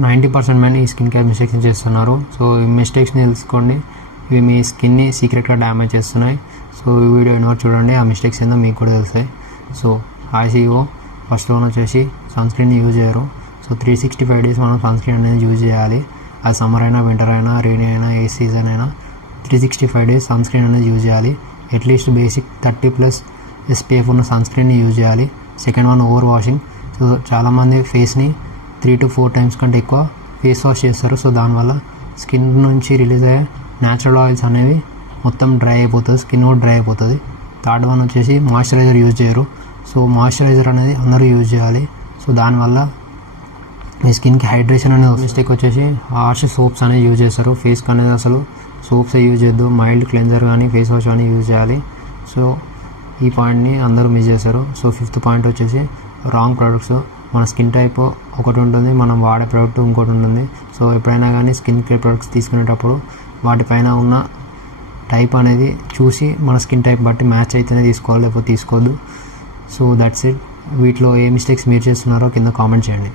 90% మంది ఈ skin care మిస్టేక్స్ని చేస్తున్నారు. సో ఈ మిస్టేక్స్ని తెలుసుకోండి, ఇవి మీ స్కిన్ని సీక్రెట్గా డ్యామేజ్ చేస్తున్నాయి. సో ఈ వీడియో ఎన్నో చూడండి, ఆ మిస్టేక్స్ ఏందో మీకు కూడా తెలుస్తాయి. సో ICO ఫస్ట్ వన్ వచ్చేసి సన్ స్క్రీన్ని యూజ్ చేయరు. సో 365 days మనం సన్ స్క్రీన్ అనేది యూజ్ చేయాలి. అది సమ్మర్ అయినా వింటర్ అయినా రెయినీ అయినా ఏ సీజన్ అయినా 365 days సన్ స్క్రీన్ అనేది యూజ్ చేయాలి. అట్లీస్ట్ బేసిక్ 30+ SPF ఉన్న సన్ స్క్రీన్ని యూజ్ చేయాలి. Second one over washing. So చాలామంది ఫేస్ని 3 to 4 times కంటే ఎక్కువ ఫేస్ వాష్ చేస్తారు. సో దానివల్ల స్కిన్ నుంచి రిలీజ్ అయ్యే న్యాచురల్ ఆయిల్స్ అనేవి మొత్తం డ్రై అయిపోతుంది, స్కిన్ కూడా డ్రై అయిపోతుంది. థర్డ్ వన్ వచ్చేసి మాయిశ్చరైజర్ యూజ్ చేయరు. సో మాయిశ్చరైజర్ అనేది అందరూ యూజ్ చేయాలి. సో దానివల్ల మీ స్కిన్కి హైడ్రేషన్ అనేది మిస్టేక్ వచ్చేసి హార్ష్ సోప్స్ అనేది యూజ్ చేస్తారు. ఫేస్కి అనేది అసలు సోప్స్ యూజ్ చేయొద్దు, మైల్డ్ క్లెన్జర్ కానీ ఫేస్ వాష్ కానీ యూజ్ చేయాలి. సో ఈ పాయింట్ని అందరూ మిస్ చేస్తారు. సో ఫిఫ్త్ పాయింట్ వచ్చేసి రాంగ్ ప్రోడక్ట్స్. మన స్కిన్ టైప్ ఒకటి ఉంటుంది, మనం వాడే ప్రోడక్ట్ ఇంకోటి ఉంటుంది. సో ఎప్పుడైనా కానీ స్కిన్ కేర్ ప్రోడక్ట్స్ తీసుకునేటప్పుడు వాటిపైన ఉన్న టైప్ అనేది చూసి మన స్కిన్ టైప్ బట్టి మ్యాచ్ అయితేనే తీసుకోవాలి, లేకపోతే తీసుకోవద్దు. So that's it. వీటిలో ఏ మిస్టేక్స్ మీరు చేస్తున్నారో కింద కామెంట్ చేయండి.